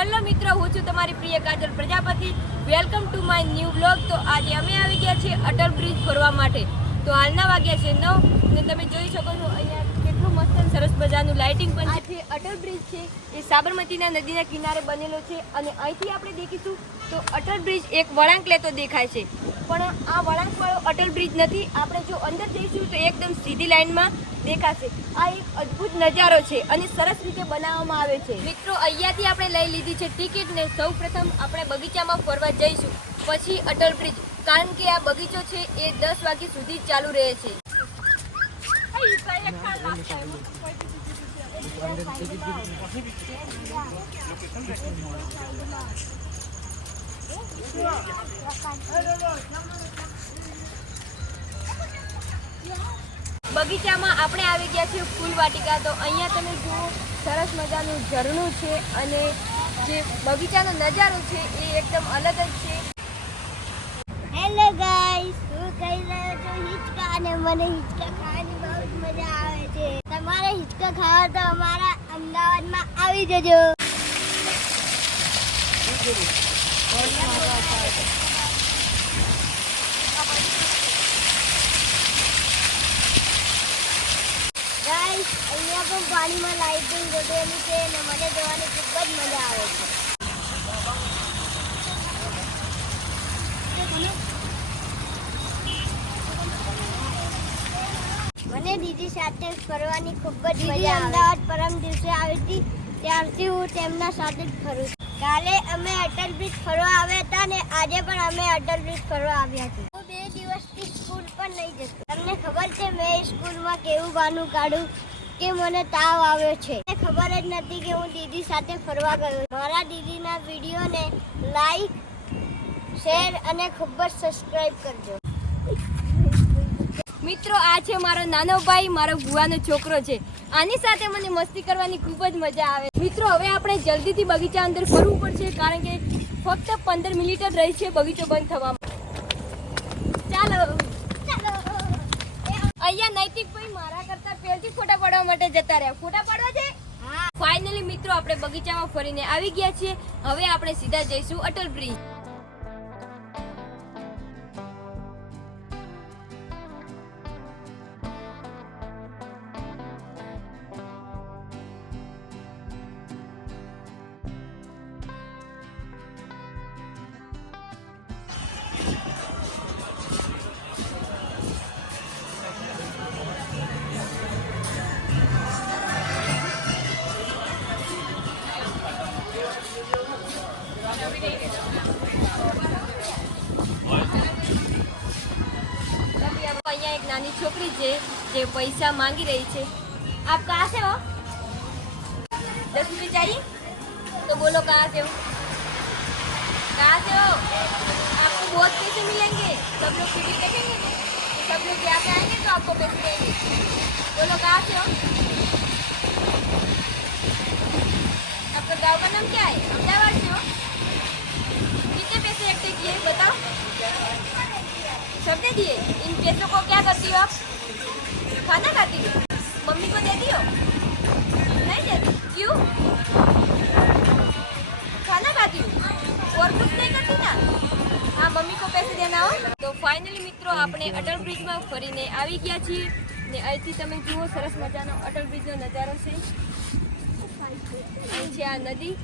Hello મિત્રો, હું છું તમારી પ્રિય Kajal Prajapati. Welcome to my new vlog. તો આજે અમે આવી ગયા છીએ અટલ બ્રિજ ફરવા માટે. તો હાલના વાગ્યા છે 9 ને તમે જોઈ શકો છો અહીંયા કેટલું મસ્ત અને સરસ મજાનું લાઇટિંગ પણ છે. અટલ બ્રિજ છે એ સાબરમતીના નદીના કિનારે બનેલો છે અને અહીંથી આપણે દેખીશું તો અટલ બ્રિજ એક વળાંક લેતો દેખાય છે, પણ આ વળાંકવાળો અટલ બ્રિજ નથી. આપણે જો અંદર જઈશું તો એકદમ સીધી લાઈનમાં દેખાશે. આ એક અદ્ભુત નજારો છે અને સરસ રીતે બનાવવામાં આવે છે. મિત્રો, અહીંયાથી આપણે લઈ લીધી છે ટિકિટ ને સૌ પ્રથમ આપણે બગીચામાં ફરવા જઈશું, પછી અટલ બ્રિજ, કારણ કે આ બગીચો છે એ 10 વાગ્યા સુધી ચાલુ રહે છે. બગીચામાં આપણે આવી ગયા છીએ ફૂલ વાટિકા. તો અહીંયા તમે જુઓ સરસ મજાનું ઝરણું છે અને જે બગીચાનો નજારો છે એ એકદમ અલગ જ છે. હેલો ગાઈસ, હું કહી રહ્યો છું હિચકા, અને મને હિચકા ખાવાની બહુ જ મજા આવે છે. તમારે હિચકા ખાવા તો અમારા અમદાવાદમાં આવી જજો. ગાઈસ, અહીંયા પણ પાણીમાં લાઇટિંગ ગોઠવેલી છે અને મને જોવાની ખૂબ જ મજા આવે છે. મને દીદી સાથે ફરવાની ખૂબ જ મજા આવે. અમદાવાદ પરમ દિવસે આવી હતી ત્યારથી હું તેમના સાથે જ ફરું છું. કાલે અમે અટલ બ્રિજ ફરવા આવ્યા હતા ને આજે પણ અમે અટલ બ્રિજ ફરવા આવ્યા છીએ. હું 2 દિવસથી સ્કૂલ પણ નહીં જતો. તમને ખબર છે મેં સ્કૂલમાં કેવું બહાનું કાઢું કે મને તાવ આવ્યો છે. મને ખબર જ નથી કે હું દીદી સાથે ફરવા ગયો. મારા દીદીના વિડીયોને લાઈક, શેર અને ખૂબ જ સબસ્ક્રાઇબ કરજો. મિત્રો, આ છે મારો નાનો ભાઈ, મારો ભુવાનો છોકરો છે. આની સાથે મને મસ્તી કરવાની ખૂબ જ મજા આવે. મિત્રો, હવે આપણે જલ્દીથી બગીચા અંદર ફરવું પડશે, કારણ કે ફક્ત 15 મિનિટ જ રહી છે બગીચો બંધ થવામાં. ચાલો ચાલો. અહીંયા નૈતિકભાઈ મારા કરતા પહેલથી ફોટા પાડવા માટે જતા રહ્યા. ફોટા પાડવા છે. ફાઇનલી મિત્રો, આપણે બગીચામાં ફરીને આવી ગયા છીએ. હવે આપણે સીધા જઈશું અટલ બ્રિજ. અહીંયા એક નાની છોકરી છે જે પૈસા માંગી રહી છે. આપ कहाँ से हो? 10 रुपये चाहिए तो बोलो कहाँ से हो? कहाँ से हो? आपको बहुत पैसे मिलेंगे. सब लोग टीवी देखेंगे तो सब लोग यहाँ पे आएंगे तो आपको पैसे देंगे. बोलो कहाँ से हो? आपका गाँव का नाम क्या है? अहमदाबाद से हो? कितने पैसे इकट्ठे किए बताओ? सबने दिए. इन पैसों को क्या करती हो आप? खाना खाती हो? मम्मी को देती हो? नहीं देती. क्यों? खाना खाती हो और कुछ नहीं करती ना. हाँ, मम्मी को पैसे देना हो. તો ફાઇનલી મિત્રો, આપણે અટલ બ્રિજમાં ફરીને આવી ગયા છીએ ને અહીંથી તમે જુઓ સરસ મજાનો અટલ બ્રિજનો નજારો છે. અહીં છે આ નદી